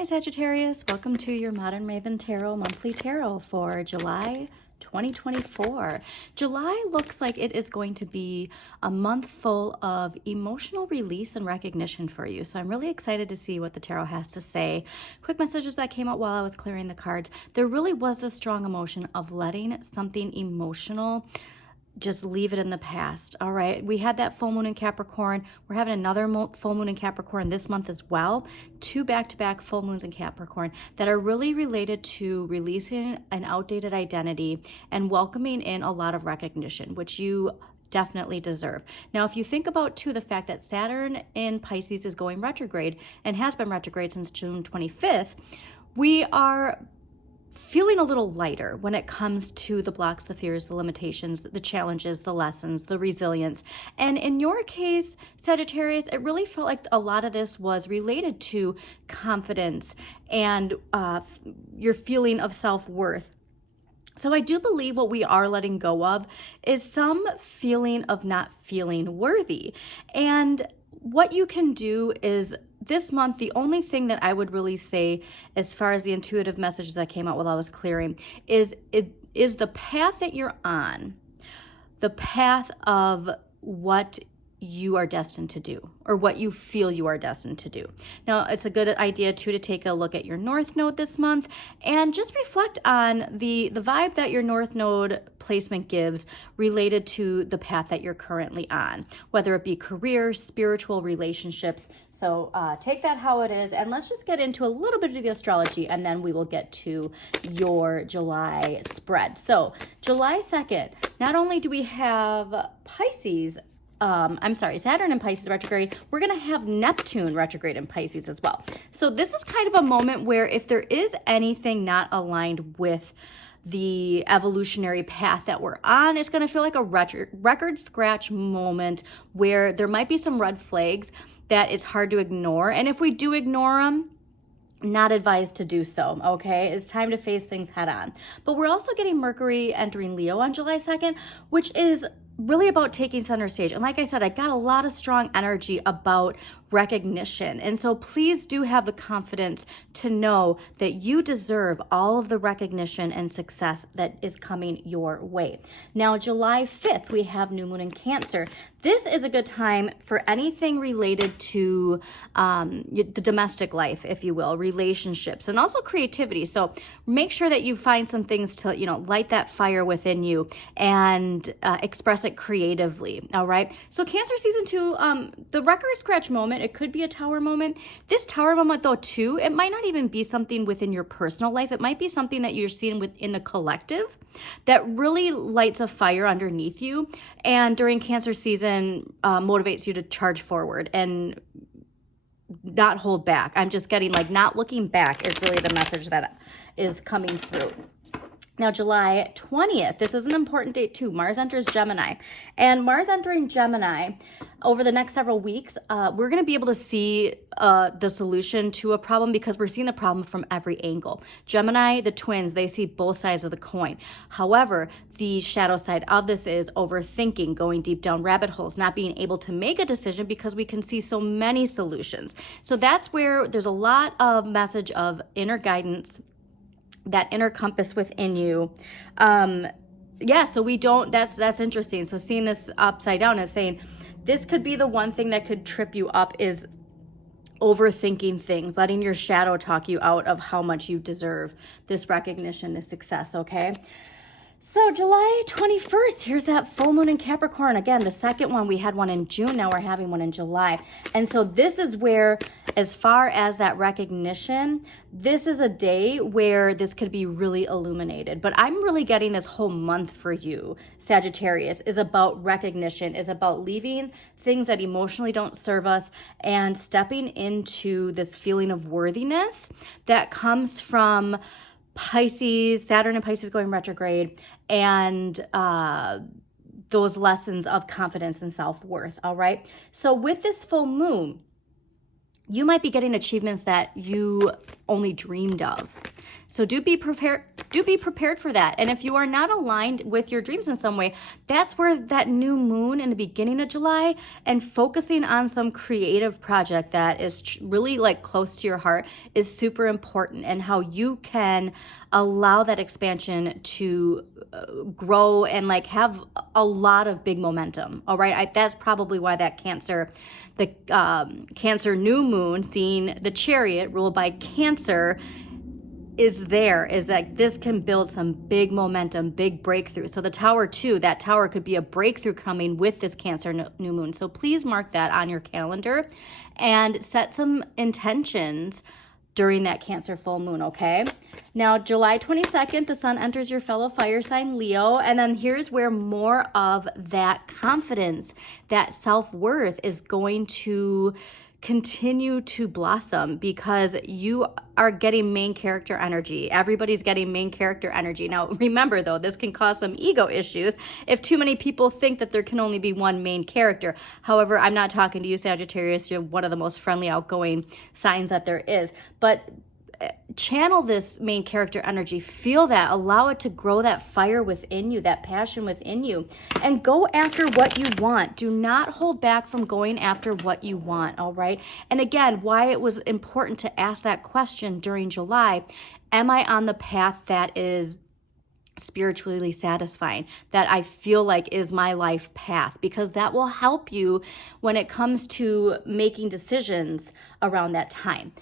Hi Sagittarius, welcome to your Modern Maven Tarot monthly tarot for July 2024. July looks like it is going to be a month full of emotional release and recognition for you. So I'm really excited to see what the tarot has to say. Quick messages that came out while I was clearing the cards. There really was this strong emotion of letting something emotional just leave it in the past. All right, we had that full moon in Capricorn. We're having another full moon in Capricorn this month as well. Two back-to-back full moons in Capricorn that are really related to releasing an outdated identity and welcoming in a lot of recognition, which you definitely deserve. Now, if you think about too the fact that Saturn in Pisces is going retrograde and has been retrograde since June 25th, we are feeling a little lighter when it comes to the blocks, the fears, the limitations, the challenges, the lessons, the resilience. And in your case, Sagittarius, it really felt like a lot of this was related to confidence and your feeling of self-worth. So I do believe what we are letting go of is some feeling of not feeling worthy. And what you can do is this month, the only thing that I would really say as far as the intuitive messages that came out while I was clearing is the path that you're on, the path of what you are destined to do or what you feel you are destined to do. Now, it's a good idea too to take a look at your North Node this month and just reflect on the vibe that your North Node placement gives related to the path that you're currently on, whether it be career, spiritual, relationships. So take that how it is, and let's just get into a little bit of the astrology, and then we will get to your July spread. So July 2nd, not only do we have Saturn in Pisces retrograde, we're going to have Neptune retrograde in Pisces as well. So this is kind of a moment where if there is anything not aligned with the evolutionary path that we're on, it's going to feel like a record scratch moment where there might be some red flags that it's hard to ignore. And if we do ignore them, not advised to do so, okay? It's time to face things head on. But we're also getting Mercury entering Leo on July 2nd, which is really about taking center stage. And like I said, I got a lot of strong energy about recognition. And so please do have the confidence to know that you deserve all of the recognition and success that is coming your way. Now, July 5th, we have new moon in Cancer. This is a good time for anything related to the domestic life, if you will, relationships, and also creativity. So make sure that you find some things to, light that fire within you and express it creatively. All right. So Cancer season 2, the record scratch moment, it could be a tower moment. This tower moment though too, it might not even be something within your personal life. It might be something that you're seeing within the collective that really lights a fire underneath you. And during Cancer season, motivates you to charge forward and not hold back. I'm just getting not looking back is really the message that is coming through. Now, July 20th, this is an important date too. Mars enters Gemini. And Mars entering Gemini over the next several weeks, we're going to be able to see the solution to a problem because we're seeing the problem from every angle. Gemini, the twins, they see both sides of the coin. However, the shadow side of this is overthinking, going deep down rabbit holes, not being able to make a decision because we can see so many solutions. So that's where there's a lot of message of inner guidance, that inner compass within you. So we don't, that's interesting. So seeing this upside down is saying this could be the one thing that could trip you up is overthinking things, letting your shadow talk you out of how much you deserve this recognition, this success, okay? So July 21st, here's that full moon in Capricorn. Again, the second one, we had one in June, now we're having one in July. And so this is where, as far as that recognition, this is a day where this could be really illuminated. But I'm really getting this whole month for you, Sagittarius, is about recognition, is about leaving things that emotionally don't serve us and stepping into this feeling of worthiness that comes from Pisces, Saturn and Pisces going retrograde, and those lessons of confidence and self-worth, all right? So with this full moon, you might be getting achievements that you only dreamed of. So do be prepared for that. And if you are not aligned with your dreams in some way, that's where that new moon in the beginning of July and focusing on some creative project that is really like close to your heart is super important, and how you can allow that expansion to grow and like have a lot of big momentum. All right. That's probably why that Cancer new moon, seeing the Chariot ruled by Cancer, is that this can build some big momentum, big breakthrough. So the Tower too, that Tower could be a breakthrough coming with this Cancer new moon. So please mark that on your calendar and set some intentions during that Cancer full moon, okay? Now, July 22nd, the sun enters your fellow fire sign, Leo, and then here's where more of that confidence, that self-worth is going to continue to blossom, because you are getting main character energy. Everybody's getting main character energy. Now, remember though, this can cause some ego issues if too many people think that there can only be one main character. However, I'm not talking to you, Sagittarius. You're one of the most friendly, outgoing signs that there is. But channel this main character energy, feel that, allow it to grow that fire within you, that passion within you, and go after what you want. Do not hold back from going after what you want, all right? And again, why it was important to ask that question during July: am I on the path that is spiritually satisfying, that I feel like is my life path? Because that will help you when it comes to making decisions around that time.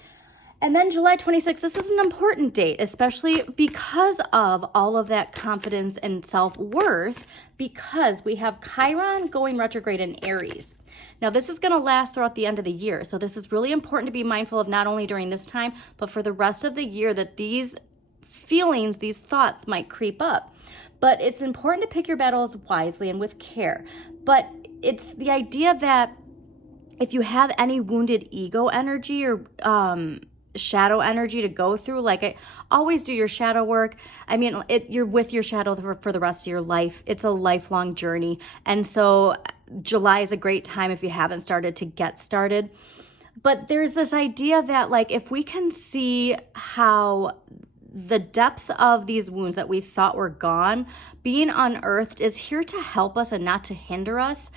And then July 26th, this is an important date, especially because of all of that confidence and self-worth, because we have Chiron going retrograde in Aries. Now, this is going to last throughout the end of the year. So this is really important to be mindful of, not only during this time, but for the rest of the year, that these feelings, these thoughts might creep up. But it's important to pick your battles wisely and with care. But it's the idea that if you have any wounded ego energy or shadow energy to go through, like, I always do your shadow work. I mean, you're with your shadow for the rest of your life. It's a lifelong journey. And so July is a great time if you haven't started to get started. But there's this idea that, like, if we can see how the depths of these wounds that we thought were gone being unearthed is here to help us and not to hinder us,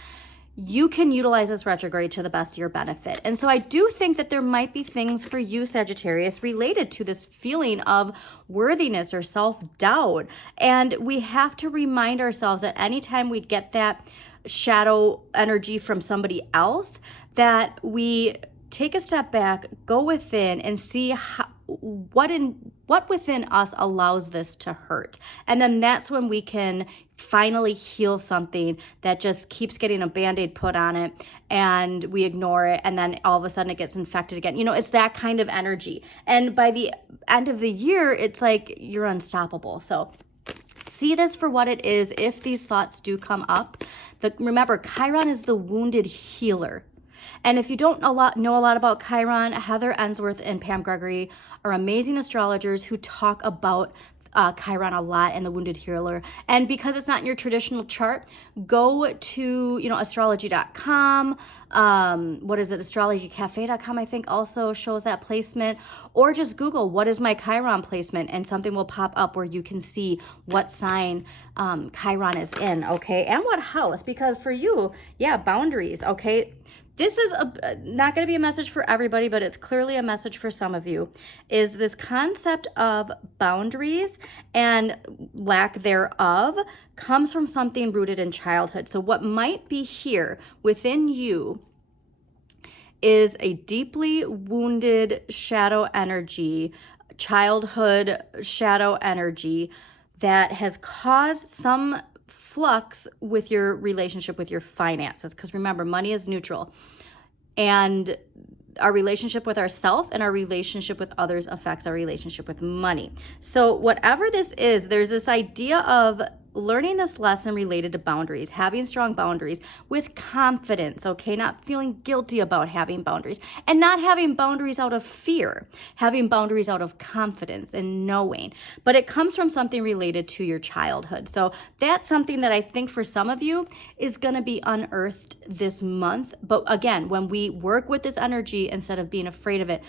you can utilize this retrograde to the best of your benefit. And so I do think that there might be things for you, Sagittarius, related to this feeling of worthiness or self-doubt. And we have to remind ourselves that anytime we get that shadow energy from somebody else, that we take a step back, go within, and see what within us allows this to hurt. And then that's when we can finally heal something that just keeps getting a Band-Aid put on it, and we ignore it, and then all of a sudden it gets infected again. You know, it's that kind of energy. And by the end of the year, it's like you're unstoppable. So see this for what it is. If these thoughts do come up, remember, Chiron is the wounded healer. And if you don't know a lot about Chiron, Heather Ensworth and Pam Gregory are amazing astrologers who talk about Chiron a lot and the wounded healer. And because it's not in your traditional chart, go to, astrology.com. Astrologycafe.com, I think, also shows that placement. Or just Google, what is my Chiron placement? And something will pop up where you can see what sign Chiron is in, okay? And what house, because for you, boundaries, okay? This is not going to be a message for everybody, but it's clearly a message for some of you, is this concept of boundaries and lack thereof comes from something rooted in childhood. So what might be here within you is a deeply wounded shadow energy, childhood shadow energy that has caused some flux with your relationship with your finances. Because remember, money is neutral, and our relationship with ourselves and our relationship with others affects our relationship with money. So whatever this is, there's this idea of learning this lesson related to boundaries, having strong boundaries with confidence, okay? Not feeling guilty about having boundaries, and not having boundaries out of fear, having boundaries out of confidence and knowing. But it comes from something related to your childhood. So that's something that I think for some of you is going to be unearthed this month. But again, when we work with this energy instead of being afraid of it,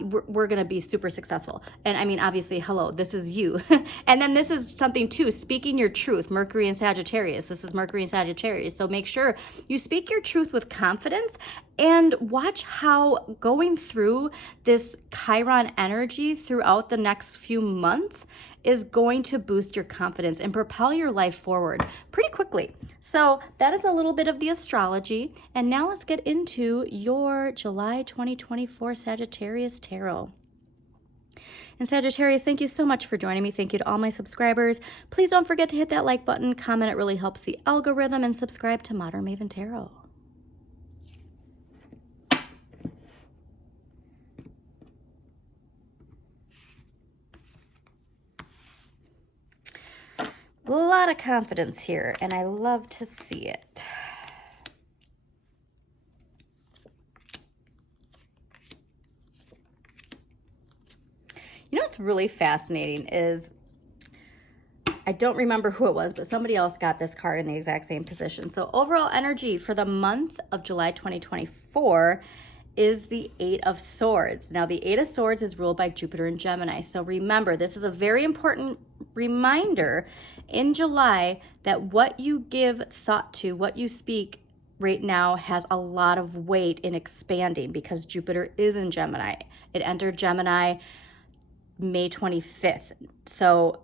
we're going to be super successful. And I mean, obviously, hello, this is you. And then this is something too, speaking your truth, Mercury and Sagittarius. This is Mercury and Sagittarius. So make sure you speak your truth with confidence and watch how going through this Chiron energy throughout the next few months is going to boost your confidence and propel your life forward pretty quickly. So that is a little bit of the astrology. And now let's get into your July 2024 Sagittarius Tarot. And Sagittarius, thank you so much for joining me. Thank you to all my subscribers. Please don't forget to hit that like button, comment. It really helps the algorithm, and subscribe to Modern Maven Tarot. A lot of confidence here, and I love to see it. You know what's really fascinating is, I don't remember who it was, but somebody else got this card in the exact same position. So overall energy for the month of July 2024 is the Eight of Swords. Now, the Eight of Swords is ruled by Jupiter and Gemini. So remember, this is a very important reminder in July that what you give thought to, what you speak right now has a lot of weight in expanding because Jupiter is in Gemini. It entered Gemini May 25th. So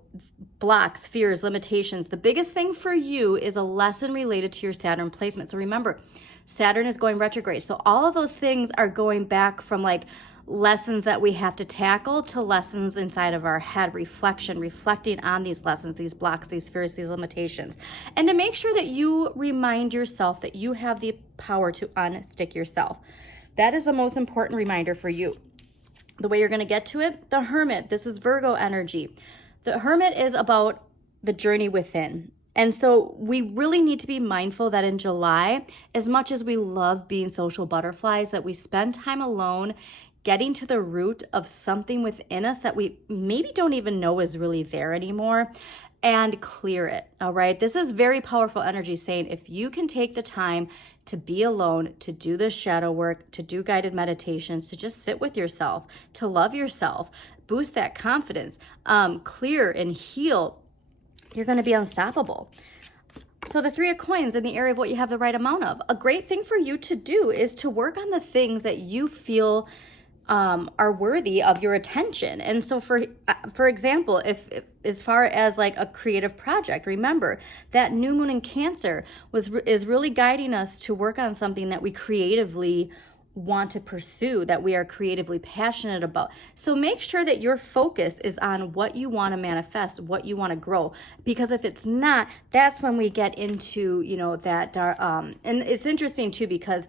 blocks, fears, limitations. The biggest thing for you is a lesson related to your Saturn placement. So remember, Saturn is going retrograde. So all of those things are going back from like lessons that we have to tackle to lessons inside of our head, reflecting on these lessons, these blocks, these fears, these limitations. And to make sure that you remind yourself that you have the power to unstick yourself. That is the most important reminder for you. The way you're going to get to it, the Hermit. This is Virgo energy. The Hermit is about the journey within. And so we really need to be mindful that in July, as much as we love being social butterflies, that we spend time alone getting to the root of something within us that we maybe don't even know is really there anymore, and clear it, all right? This is very powerful energy saying if you can take the time to be alone, to do this shadow work, to do guided meditations, to just sit with yourself, to love yourself, boost that confidence, clear and heal, you're going to be unstoppable. So the Three of Coins in the area of what you have the right amount of. A great thing for you to do is to work on the things that you feel are worthy of your attention. And so for example, if as far as like a creative project, remember that new moon in Cancer is really guiding us to work on something that we creatively want to pursue, that we are creatively passionate about. So make sure that your focus is on what you want to manifest, what you want to grow, because if it's not, that's when we get into, you know, that and it's interesting too, because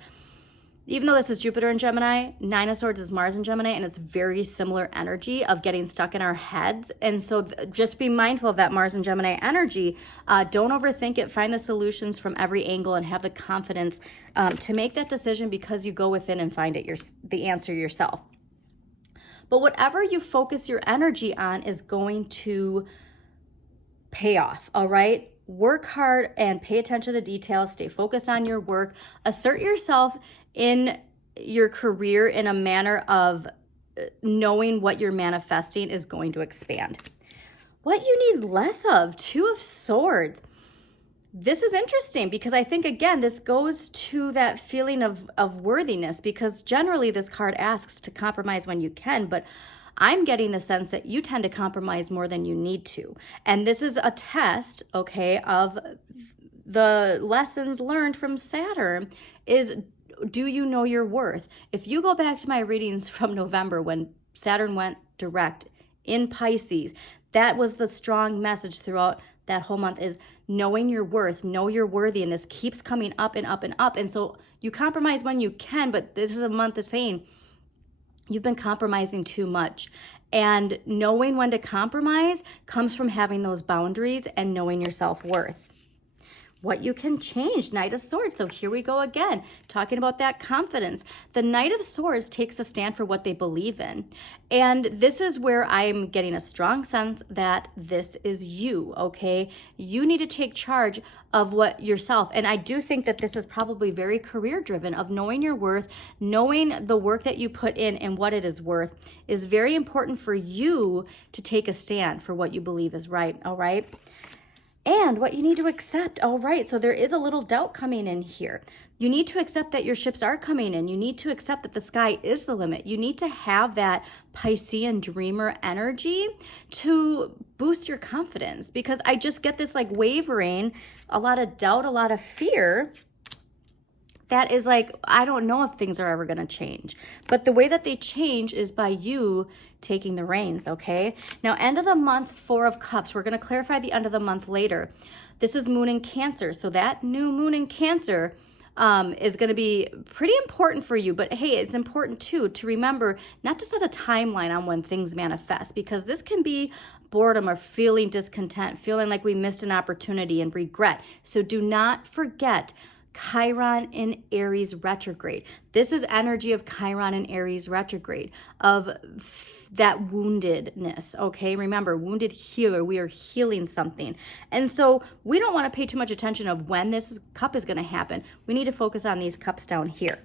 even though this is Jupiter in Gemini, Nine of Swords is Mars in Gemini, and it's very similar energy of getting stuck in our heads. And so just be mindful of that Mars and Gemini energy. Don't overthink it. Find the solutions from every angle and have the confidence to make that decision because you go within and find it the answer yourself. But whatever you focus your energy on is going to pay off, all right? Work hard and pay attention to the details. Stay focused on your work. Assert yourself in your career in a manner of knowing what you're manifesting is going to expand. What you need less of, Two of Swords. This is interesting because I think, again, this goes to that feeling of worthiness, because generally this card asks to compromise when you can, but I'm getting the sense that you tend to compromise more than you need to. And this is a test, okay, of the lessons learned from Saturn is, do you know your worth? If you go back to my readings from November when Saturn went direct in Pisces, that was the strong message throughout that whole month, is knowing your worth, know you're worthy, and this keeps coming up and up and up. And so you compromise when you can, but this is a month of saying you've been compromising too much. And knowing when to compromise comes from having those boundaries and knowing your self-worth. What you can change, Knight of Swords. So here we go again, talking about that confidence. The Knight of Swords takes a stand for what they believe in. And this is where I'm getting a strong sense that this is you, okay? You need to take charge of what yourself. And I do think that this is probably very career driven, of knowing your worth, knowing the work that you put in and what it is worth is very important for you to take a stand for what you believe is right, all right? And what you need to accept. All right, so there is a little doubt coming in here. You need to accept that your ships are coming in. You need to accept that the sky is the limit. You need to have that Piscean dreamer energy to boost your confidence, because I just get this like wavering, a lot of doubt, a lot of fear. That is like, I don't know if things are ever going to change. But the way that they change is by you taking the reins, okay? Now, end of the month, 4 of Cups. We're going to clarify the end of the month later. This is Moon in Cancer. So that new Moon in Cancer is going to be pretty important for you. But hey, it's important too to remember not to set a timeline on when things manifest, because this can be boredom or feeling discontent, feeling like we missed an opportunity and regret. So do not forget Chiron in Aries retrograde. This is energy of Chiron in Aries retrograde, of that woundedness, okay? Remember, wounded healer, we are healing something. And so we don't want to pay too much attention of when this cup is going to happen. We need to focus on these cups down here.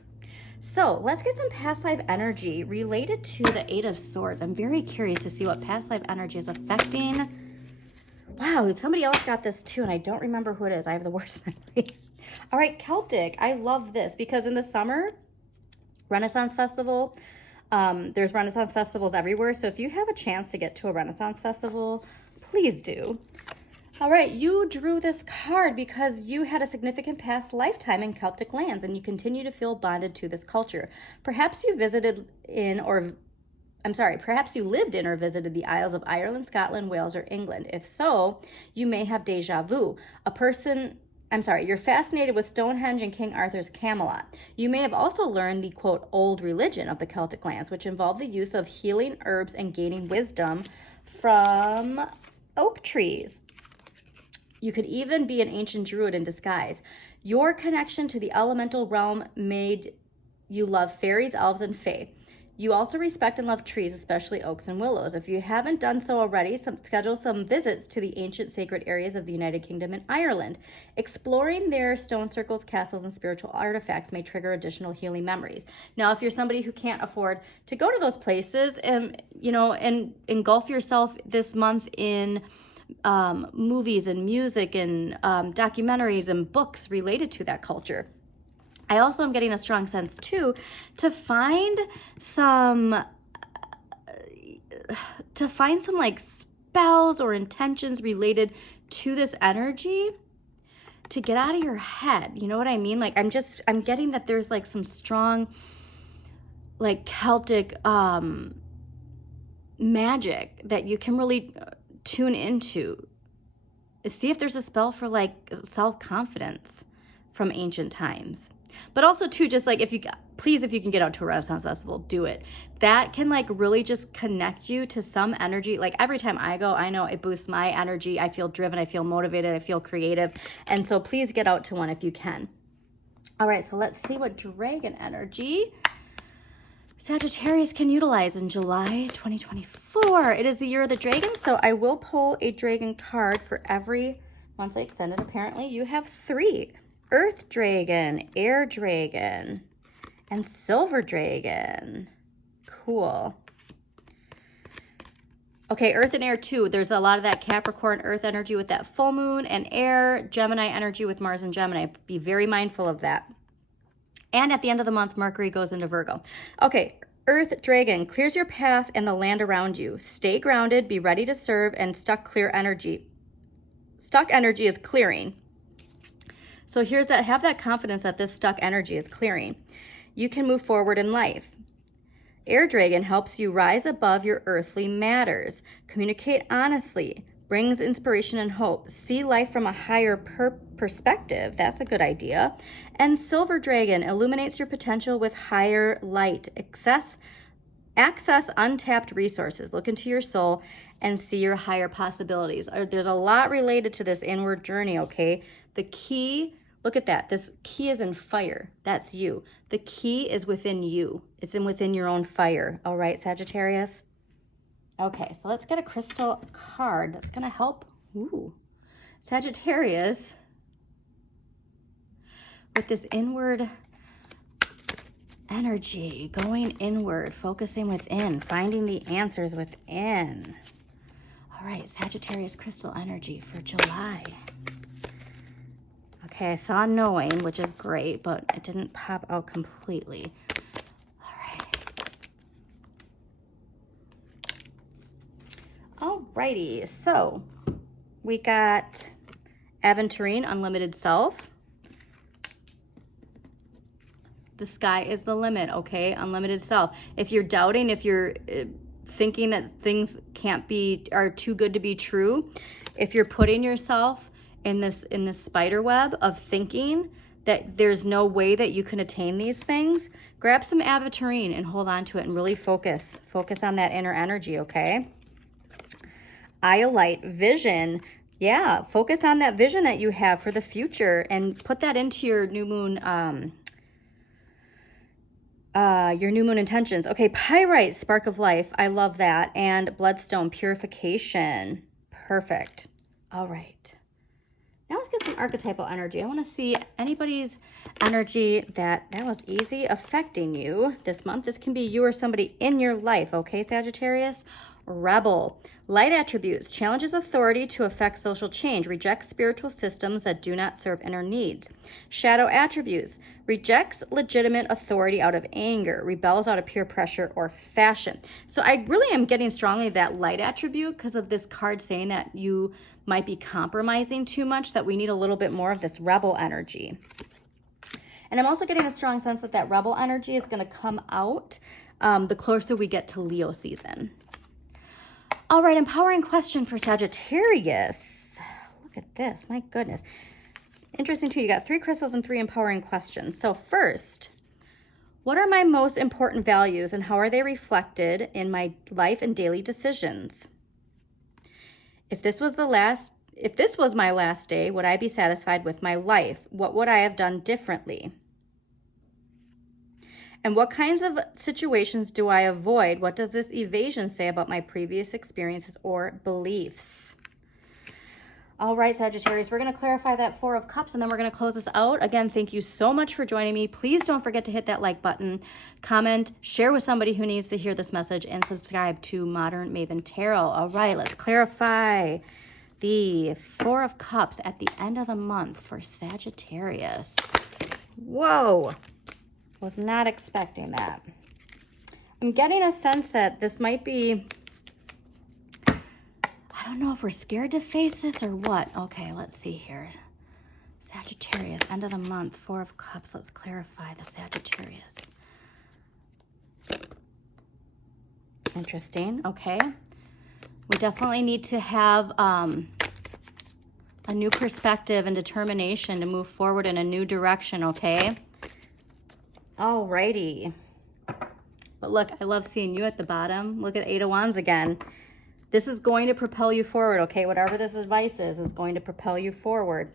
So let's get some past life energy related to the 8 of Swords. I'm very curious to see what past life energy is affecting. Wow, somebody else got this too, and I don't remember who it is. I have the worst memory. All right, Celtic. I love this because in the summer, Renaissance Festival, there's Renaissance festivals everywhere. So if you have a chance to get to a Renaissance festival, please do. All right, you drew this card because you had a significant past lifetime in Celtic lands and you continue to feel bonded to this culture. Perhaps you visited in perhaps you lived in or visited the Isles of Ireland, Scotland, Wales, or England. If so, you may have deja vu. You're fascinated with Stonehenge and King Arthur's Camelot. You may have also learned the, quote, old religion of the Celtic lands, which involved the use of healing herbs and gaining wisdom from oak trees. You could even be an ancient druid in disguise. Your connection to the elemental realm made you love fairies, elves, and fae. You also respect and love trees, especially oaks and willows. If you haven't done so already, schedule some visits to the ancient sacred areas of the United Kingdom and Ireland. Exploring their stone circles, castles, and spiritual artifacts may trigger additional healing memories. Now, if you're somebody who can't afford to go to those places, and engulf yourself this month in movies and music and documentaries and books related to that culture. I also am getting a strong sense too to find some like spells or intentions related to this energy to get out of your head. You know what I mean? Like I'm getting that there's like some strong like Celtic magic that you can really tune into. See if there's a spell for like self-confidence from ancient times. But also too, just like if you can get out to a Renaissance festival, do it. That can like really just connect you to some energy. Like every time I go, I know it boosts my energy. I feel driven, I feel motivated, I feel creative. And so please get out to one if you can. All right, so let's see what dragon energy Sagittarius can utilize in July 2024. It is the year of the dragon, so I will pull a dragon card for every monthly extended. Apparently you have 3. Earth dragon, air dragon, and silver dragon. Cool. Okay, earth and air too. There's a lot of that Capricorn earth energy with that full moon, and air, Gemini energy with Mars and Gemini. Be very mindful of that. And at the end of the month, Mercury goes into Virgo. Okay, earth dragon clears your path and the land around you. Stay grounded, be ready to serve, and stuck energy is clearing. So here's that, have that confidence that this stuck energy is clearing. You can move forward in life. Air dragon helps you rise above your earthly matters. Communicate honestly, brings inspiration and hope. See life from a higher perspective. That's a good idea. And silver dragon illuminates your potential with higher light. Access untapped resources. Look into your soul and see your higher possibilities. There's a lot related to this inward journey, okay? The key, look at that. This key is in fire. That's you. The key is within you. It's within your own fire. All right, Sagittarius? Okay, so let's get a crystal card that's going to help. Ooh. Sagittarius, with this inward energy, going inward, focusing within, finding the answers within. All right, Sagittarius crystal energy for July. Okay, I saw knowing, which is great, but it didn't pop out completely. All right. All righty, so we got Aventurine, Unlimited Self. The sky is the limit, okay? Unlimited self. If you're doubting, if you're thinking that things are too good to be true, if you're putting yourself in this spider web of thinking that there's no way that you can attain these things, grab some aventurine and hold on to it and really focus on that inner energy, okay? Iolite, vision. Yeah, focus on that vision that you have for the future and put that into your new moon intentions. Okay, pyrite, spark of life. I love that. And bloodstone, purification. Perfect. All right. Now let's get some archetypal energy. I want to see anybody's energy that was easy affecting you this month. This can be you or somebody in your life. Okay, Sagittarius? Rebel. Light attributes. Challenges authority to affect social change. Rejects spiritual systems that do not serve inner needs. Shadow attributes. Rejects legitimate authority out of anger. Rebels out of peer pressure or fashion. So I really am getting strongly that light attribute because of this card saying that you might be compromising too much, that we need a little bit more of this rebel energy. And I'm also getting a strong sense that that rebel energy is going to come out the closer we get to Leo season. All right, empowering question for Sagittarius. Look at this, my goodness. It's interesting too, you got 3 crystals and 3 empowering questions. So first, what are my most important values and how are they reflected in my life and daily decisions? If this was my last day, would I be satisfied with my life? What would I have done differently? And what kinds of situations do I avoid? What does this evasion say about my previous experiences or beliefs? All right, Sagittarius, we're going to clarify that 4 of Cups and then we're going to close this out. Again, thank you so much for joining me. Please don't forget to hit that like button, comment, share with somebody who needs to hear this message, and subscribe to Modern Maven Tarot. All right, let's clarify the 4 of Cups at the end of the month for Sagittarius. Whoa. Was not expecting that. I'm getting a sense that this might be, I don't know if we're scared to face this or what. Okay, let's see here. Sagittarius, end of the month, 4 of Cups. Let's clarify the Sagittarius. Interesting, okay. We definitely need to have a new perspective and determination to move forward in a new direction, okay? Alrighty. But look, I love seeing you at the bottom. Look at 8 of Wands again. This is going to propel you forward, okay? Whatever this advice is going to propel you forward.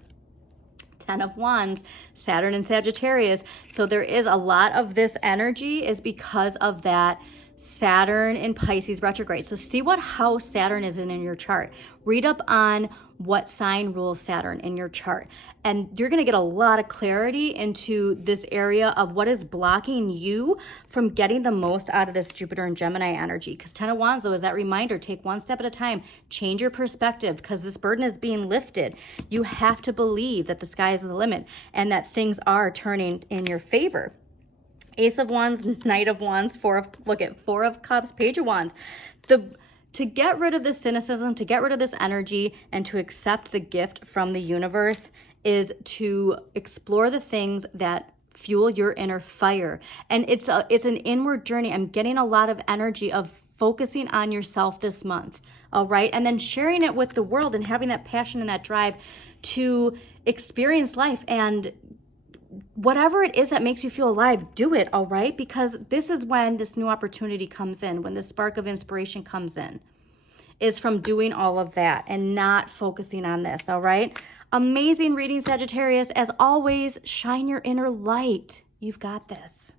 10 of Wands, Saturn and Sagittarius. So there is a lot of this energy is because of that Saturn in Pisces retrograde. So see what house Saturn is in your chart. Read up on what sign rules Saturn in your chart. And you're going to get a lot of clarity into this area of what is blocking you from getting the most out of this Jupiter and Gemini energy. Because 10 of Wands, though, is that reminder, take one step at a time. Change your perspective because this burden is being lifted. You have to believe that the sky is the limit and that things are turning in your favor. Ace of Wands, Knight of Wands, 4 of Cups, Page of Wands. To get rid of this cynicism, to get rid of this energy, and to accept the gift from the universe is to explore the things that fuel your inner fire. And it's an inward journey. I'm getting a lot of energy of focusing on yourself this month, all right? And then sharing it with the world and having that passion and that drive to experience life and whatever it is that makes you feel alive, do it, all right? Because this is when this new opportunity comes in, when the spark of inspiration comes in, is from doing all of that and not focusing on this, all right? Amazing reading, Sagittarius. As always, shine your inner light. You've got this.